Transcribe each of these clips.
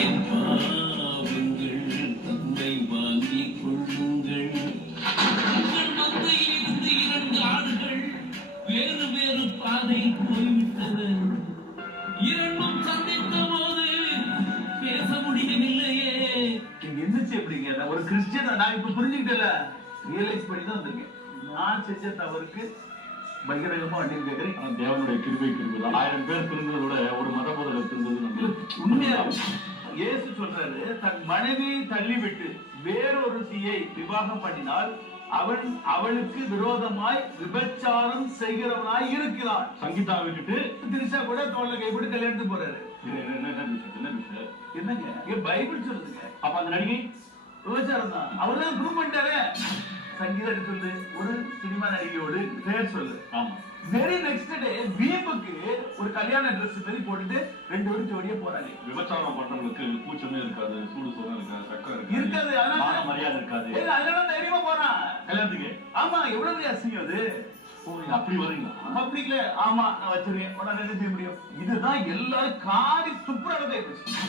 என் பாவங்கள் தன்னை வாங்கிக் கொள்ளுங்கள். உங்கள் மந்தையில் இருந்து 2 ஆடுகள் வேறு வேறு பாதை போய்விட்டது. இரண்டும் சந்தித்த போது பேச முடியவில்லையே. நீங்க எந்திரிச்சு எப்படிங்க? நான் ஒரு கிறிஸ்டியன், நான் இப்ப புரிஞ்சுக்கிட்டல, ரியலைஸ் பண்ணி தான் வந்திருக்கேன். நான் செஞ்ச தவறுக்கு பகிரங்கமா வண்டியில் கேட்கிறேன். ஆனா தேவனுடைய கிருபை தான் 1000 பேர் திருந்ததை விட ஒரு மத போதகர் திருந்தது நம்ம உண்மையா இயேசு சொல்றாரு, தன் மனைவியை தள்ளிவிட்டு வேறொருத்தியை விவாகம் பண்ணினால் அவன் அவளுக்கு விரோதமாய் விபச்சாரம் செய்கிறவனாய் இருக்கிறான். சங்கீதா விட்டுட்டு திரிஷா கூட தோல்ல கைப்பட்டு கல்யாணத்துக்கு போறாரு. என்னங்க இங்க பைபிள் சொல்லுதுங்க. அப்ப அந்த நடிகை விபச்சாரம் தான். அவர்தான் ப்ரூவ் பண்ணிட்டாரு. சங்கீதா சொல்லு, ஒரு சினிமா நடிகையோடு பேர் சொல்லு. ஆமா, வெரி நெக்ஸ்ட் டே வீம்புக்கு ஒரு கல்யாண ட்ரெஸ் மாதிரி போட்டுட்டு 2 பேரும் ஜோடியா போறாங்க. விபச்சாரம் பண்றவங்களுக்கு கூச்சமே இருக்காது, சூடு சோகம் இருக்காது, சக்கரை இருக்காது, மான மரியாதை இருக்காது. அதனால தைரியமா போறான் கல்யாணத்துக்கு. ஆமா, எவ்வளவு பெரிய அசிங்கம் அது. அப்படி வரீங்களா? அப்படி இல்ல, ஆமா நான் வச்சிருக்கேன், உடனே என்ன செய்ய முடியும்? இதுதான் எல்லாரும் காரி துப்புரவே போச்சு.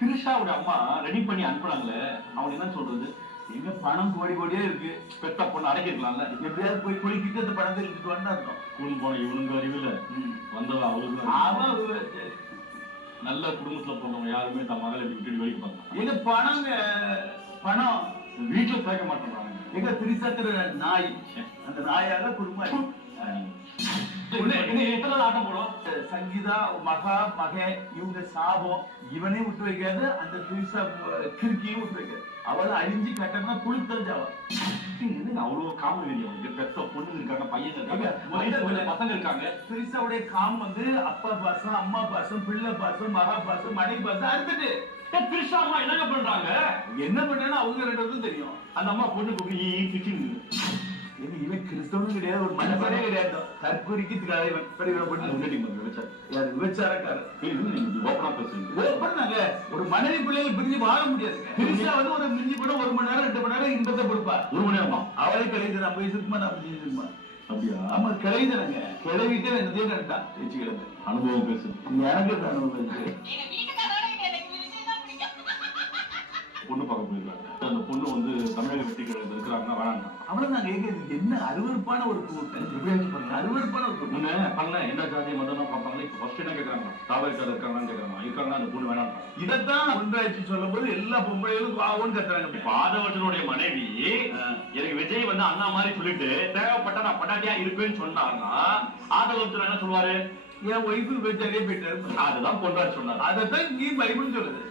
திரிஷாவோட அம்மா ரெடி பண்ணி அனுப்புனாங்களே, அவங்க என்ன சொல்றது? எங்க பணம் கோடி கோடியா இருக்கு, பெத்த பொண்ணு அடக்கிருக்கலாம்ல, எப்படியாவது போய் குளிக்கிட்டு அந்த பணத்தை எடுத்துட்டு வந்தா இருக்கும். ஸ்கூல் போன இவனுங்க அறிவுல வந்தவா அவருக்கு. அவன் நல்ல குடும்பத்துல போனவங்க யாருமே தன் மகளை விட்டுட்டு வெளியே பார்க்கலாம். எங்க பணங்க, பணம் வீட்டுல சேர்க்க மாட்டேங்கிறாங்க. எங்க திரிசக்கர நாய், அந்த நாயால குடும்பம். எத்தனை ஆட்டம் போடும்? சங்கீதா மகா மகன் இவங்க சாபம் இவனே விட்டு வைக்காது, அந்த திரிசா கிறுக்கியும் விட்டு வைக்காது. அவளை அழிஞ்சு கட்டணா குளித்தஞ்சாவா. அவ்வளவு காமன் வெளியே வந்து பெத்த பொண்ணு இருக்காங்க, பையன் இருக்காங்க, பசங்க இருக்காங்க. திரிசாவுடைய காம் வந்து அப்பா பாசம், அம்மா பாசம், பிள்ளை பாசம், மகா பாசம், மனை பாசம் அறுத்துட்டு திரிஷா அம்மா என்னங்க பண்றாங்க? என்ன பண்றான்னு அவங்க 2 பேருக்கும் தெரியும். அந்த அம்மா பொண்ணு கூப்பிட்டு இவன் கிறிஸ்தவனும் கிடையாது, ஒரு மனசரே கிடையாது, தற்கொலைக்கு விபச்சாரக்காரர். ஒரு மனைவி பிள்ளைகள் பிரிஞ்சு வாழ முடியாது. திரிஷா வந்து ஒரு மிஞ்சி போட 1 மணி நேரம் 2 மணி நேரம் இன்பத்தை கொடுப்பா. 1 மணி நேரமா அவளே கிடையாது. 50 இருக்குமா 40 இருக்குமா? அப்படியா? ஆமா, கிளைதானங்க. கிளவிட்டு என்னதே கரெக்டான் வச்சு கிடந்து அனுபவம் பேசு. எனக்கு அனுபவம் இருக்கு. பொண்ணு பார்க்க போயிருக்காங்க. அந்த பொண்ணு வந்து தமிழக வெற்றி கழகத்தில் இருக்கிறாங்கன்னா வேணாம். அவ்வளவு நாங்க என்ன அருவருப்பான ஒரு கூட்டம், அருவருப்பான ஒரு கூட்டம். பண்ணல என்ன ஜாதி மதம் பார்ப்பாங்க. இப்ப ஃபர்ஸ்ட் என்ன கேட்கறாங்க? தாவரிக்கால இருக்காங்கன்னு கேட்கறாங்க. இருக்காங்கன்னா அந்த பொண்ணு வேணாம். இதைத்தான் ஒன்றாச்சு சொல்லும் போது எல்லா பொம்பளைகளும் வாவோன்னு கத்துறாங்க. பாதவர்களுடைய மனைவி எனக்கு விஜய் வந்து அண்ணா மாதிரி சொல்லிட்டு தேவைப்பட்ட நான் பட்டாட்டியா இருப்பேன்னு சொன்னாங்கன்னா ஆதவத்தில் என்ன சொல்லுவாரு? என் ஒய்ஃபு விபச்சாரியே போயிட்டாரு. அதுதான் பொன்ராஜ் சொன்னார். அதைத்தான் இங்கேயும் பைபிள் சொல்லுது.